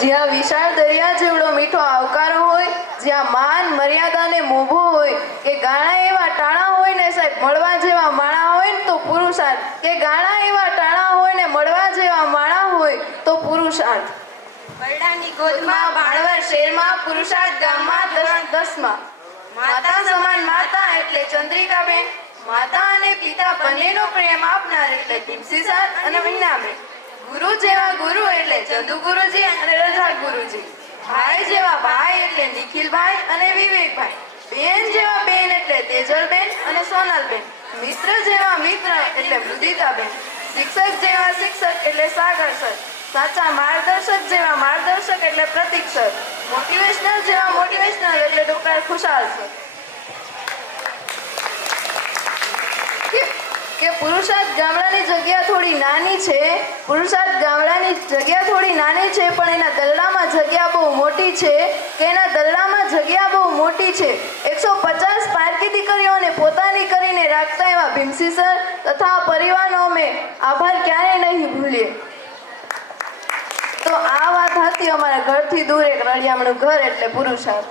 જ્યાં વિશાળ દરિયા જેવડો મીઠો આવકારો હોય, જ્યાં માન મર્યાદાને મોભું હોય, કે ગાણા એવા ટાણા હોય ને સાહેબ મળવા જેવા માણા હોય ને તો પુરુષાર્થ, કે ગાણા એવા ટાણા હોય ને મળવા જેવા માણા હોય તો પુરુષાર્થ. બરડાની ગોદમાં ભાણવર શેરમાં પુરુષાર્થ ગામમાં દસમાં. માતા સમાન માતા એટલે ચંદ્રિકાબેન, માતા અને પિતા બંનેનો પ્રેમ આપનાર એટલે તુલસી સર અને મીનાબેન. ગુરુ જેવા ગુરુ એટલે ચંદુ ગુરુજી અને રઝાક ગુરુજી. ભાઈ જેવા ભાઈ એટલે નિખિલભાઈ અને વિવેકભાઈ. બેન જેવા બેન એટલે તેજલબેન અને સોનલબેન. મિત્ર જેવા મિત્ર એટલે મૃદિતાબેન. શિક્ષક જેવા શિક્ષક એટલે સાગર સર. સાચા માર્ગદર્શક જેવા માર્ગદર્શક એટલે પ્રતીક સર. મોટિવેશનલ જેવા મોટિવેશનલ એટલે ડોક્ટર ખુશાલ સર. કે પુરુષાર્થ ગામડાની જગ્યા થોડી નાની છે, પુરુષાર્થ ગામડાની જગ્યા થોડી નાની છે, પણ એના દલ્લામાં જગ્યા બહુ મોટી છે, કે એના દલ્લામાં જગ્યા બહુ મોટી છે. 150 પારકી દીકરીઓને પોતાની કરીને રાખતા એવા ભીમસી સર તથા પરિવારનો અમે આભાર ક્યારેય નહીં ભૂલીએ. તો આ વાત હતી અમારા ઘરથી દૂર એક રળિયામણું ઘર એટલે પુરુષાર્થ.